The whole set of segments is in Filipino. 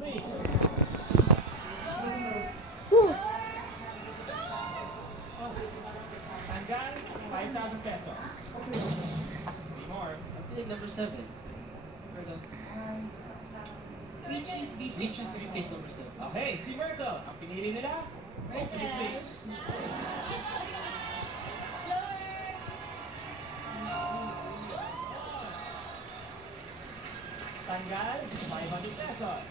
please. Tanggal, 5,000 pesos. Three more. I'm feeling number 7. Sweet cheese beef face number 7. Okay, si Myrtle. Ang pinili nila? Myrtle. Please. Tanggal, 500 pesos.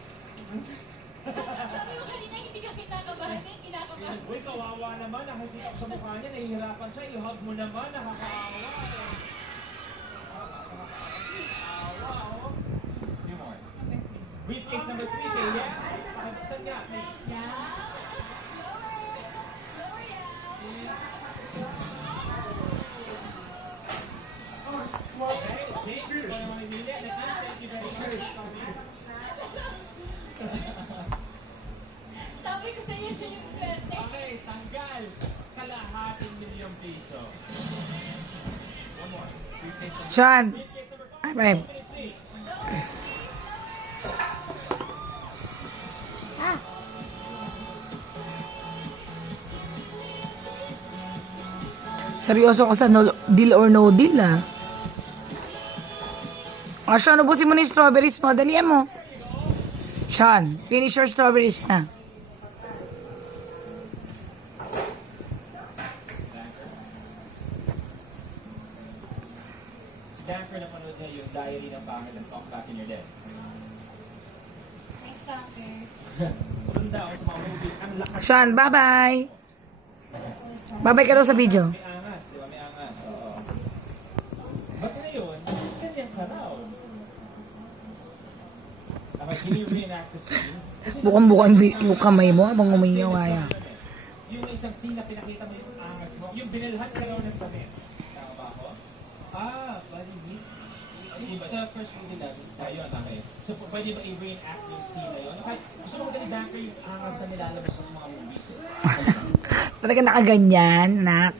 Sabi mo kanina, hindi ka kinakabahan eh, kinakabahan. Uy, kawawa naman. Nakikita ko sa mukha niya, nahihirapan siya. I-hug mo naman, nakakaawa. Awa, oh. Few more. Briefcase number 3, Kaya. Pakibuksan niya, please. Lower yan. Okay, James, ikaw naman namili. Thank you very much. Sabi ko sa iyo, siya yung swerte. Okay, tanggal. Kalahating milyong piso. One more. Sean. Briefcase number 5. High five. Please. Seryoso ko sa deal or no deal, ah. O, Sean, ubusin mo na yung strawberries mo. Dalihan mo. Sean, finish your strawberries na. Si Danfer, napanood niya yung diary ng pangit ng Talk Back in Your Day. Thanks, Tanker. Doon daw sa mga movies, ang lakas. Sean, bye-bye. Bye-bye ka daw sa video. May angas, di ba? May angas. Oo. Ba't ngayon, ganyan ka raw? Okay, can you reenact the scene? Bukang-bukang yung kamay mo habang umiyaw, kaya. Yung isang scene na pinakita mo yung angas mo, yung binilhan ka raw ng damit. Tama ba ako? Bali meat. Sa first movie natin. Ayun, okay. So, pwede ba i-reenact yung scene na yun? Okay, gusto mo magaling Danker yung angas na nilalabas mo sa mga movies. Talaga nakaganyan, nak.